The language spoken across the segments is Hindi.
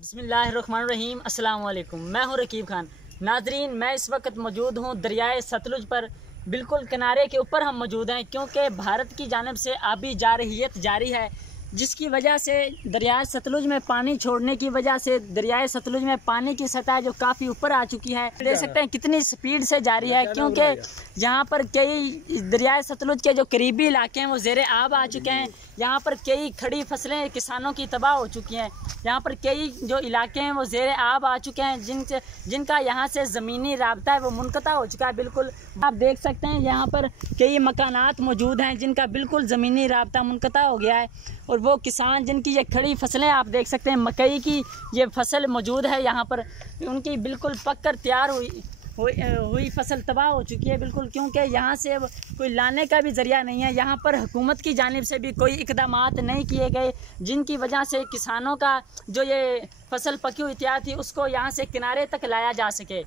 बिस्मिल्लाहिर्रहमानिर्रहीम। अस्सलाम वालेकुम। मैं हूं रकीब खान। नाजरीन, मैं इस वक्त मौजूद हूं दरियाए सतलुज पर। बिल्कुल किनारे के ऊपर हम मौजूद हैं क्योंकि भारत की जानिब से आबी जारहियत जारी है, जिसकी वजह से दरियाए सतलुज में पानी छोड़ने की वजह से दरियाए सतलुज में पानी की सतह जो काफ़ी ऊपर आ चुकी है, देख सकते हैं कितनी स्पीड से जारी है। क्योंकि यहाँ पर कई दरियाए सतलुज के जो करीबी इलाके हैं वो ज़ेरे आब आ चुके हैं। यहाँ पर कई खड़ी फसलें किसानों की तबाह हो चुकी हैं। यहाँ पर कई जो इलाके हैं वो ज़ेरे आब आ चुके हैं, जिनका यहाँ से ज़मीनी राब्ता है वो मुनक़ता हो चुका है। बिल्कुल आप देख सकते हैं यहाँ पर कई मकानात मौजूद हैं जिनका बिल्कुल ज़मीनी राब्ता मुनक़ता हो गया है। और वो किसान जिनकी ये खड़ी फसलें आप देख सकते हैं, मकई की ये फसल मौजूद है यहाँ पर, उनकी बिल्कुल पक कर तैयार हुई फसल तबाह हो चुकी है बिल्कुल। क्योंकि यहाँ से अब कोई लाने का भी ज़रिया नहीं है। यहाँ पर हुकूमत की जानिब से भी कोई इक़दामात नहीं किए गए, जिनकी वजह से किसानों का जो ये फसल पकी हुई तैयार थी उसको यहाँ से किनारे तक लाया जा सके।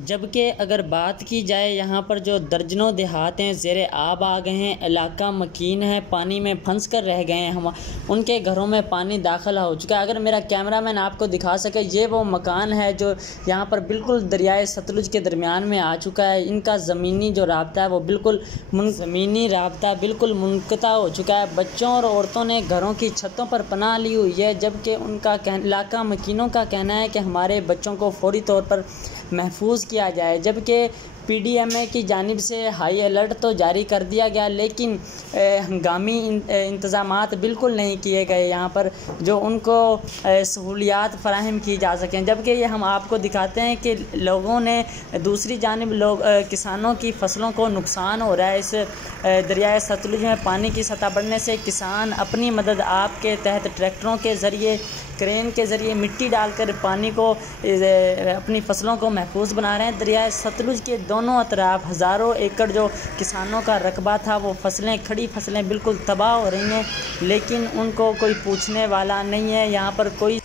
जबकि अगर बात की जाए यहाँ पर जो दर्जनों देहात हैं ज़ेरे आब आ गए हैं, इलाका मकीन है, पानी में फंस कर रह गए हैं, हम उनके घरों में पानी दाखिल हो चुका है। अगर मेरा कैमरामैन आपको दिखा सके, ये वो मकान है जो यहाँ पर बिल्कुल दरियाए सतलुज के दरमियान में आ चुका है। इनका ज़मीनी जो राब्ता है वो बिल्कुल मुनक़ता हो चुका है। बच्चों और औरतों ने घरों की छतों पर पनाह ली हुई है, जबकि उनका इलाका मकीनों का कहना है कि हमारे बच्चों को फौरी तौर पर महफूज किया जाए। जबकि PDMA की जानिब से हाई अलर्ट तो जारी कर दिया गया, लेकिन हंगामी इंतज़ामात बिल्कुल नहीं किए गए यहाँ पर जो उनको सहूलियात फ़राहम की जा सकें। जबकि ये हम आपको दिखाते हैं कि लोगों ने दूसरी जानिब किसानों की फसलों को नुकसान हो रहा है। इस दरियाए सतलुज में पानी की सतह बढ़ने से किसान अपनी मदद आपके तहत ट्रैक्टरों के ज़रिए, क्रेन के ज़रिए मिट्टी डालकर पानी को अपनी फसलों को महफूज बना रहे हैं। दरियाए सतलुज के दोनों अतराफ हज़ारों एकड़ जो किसानों का रकबा था, वो खड़ी फसलें बिल्कुल तबाह हो रही हैं, लेकिन उनको कोई पूछने वाला नहीं है यहाँ पर कोई।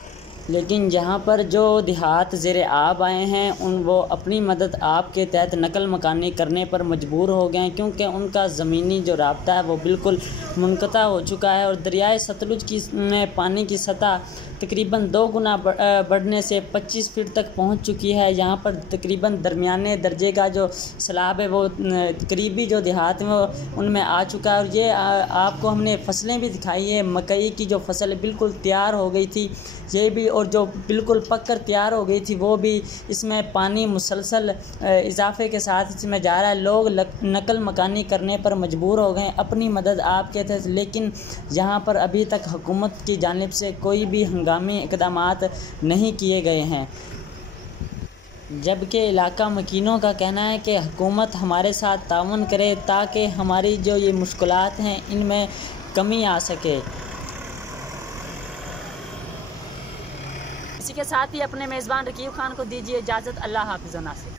लेकिन जहाँ पर जो देहात ज़ेरे आब आए हैं वो अपनी मदद आपके तहत नकल मकानी करने पर मजबूर हो गए हैं, क्योंकि उनका ज़मीनी जो राब्ता है वो बिल्कुल मुनक़ता हो चुका है। और दरियाए सतलुज में पानी की सतह तकरीबन 2 गुना बढ़ने से 25 फीट तक पहुंच चुकी है। यहाँ पर तकरीबन दरमियाने दर्जे का जो सैलाब है वो करीबी जो देहात में उनमें आ चुका है। और ये आपको हमने फसलें भी दिखाई है। मकई की जो फसल बिल्कुल तैयार हो गई थी ये भी, और जो बिल्कुल पक कर तैयार हो गई थी वो भी, इसमें पानी मुसलसल इजाफे के साथ इसमें जा रहा है। लोग नकल मकानी करने पर मजबूर हो गए अपनी मदद आपके तहत, लेकिन यहाँ पर अभी तक हुकूमत की जानिब से कोई भी हंगामी इक़दामात नहीं किए गए हैं। जबकि इलाका मकीनों का कहना है कि हुकूमत हमारे साथ ताउन करे ताकि हमारी जो ये मुश्किलात हैं इनमें कमी आ सके। इसी के साथ ही अपने मेज़बान रकीब खान को दीजिए इजाज़त। अल्लाह हाफ़िज़।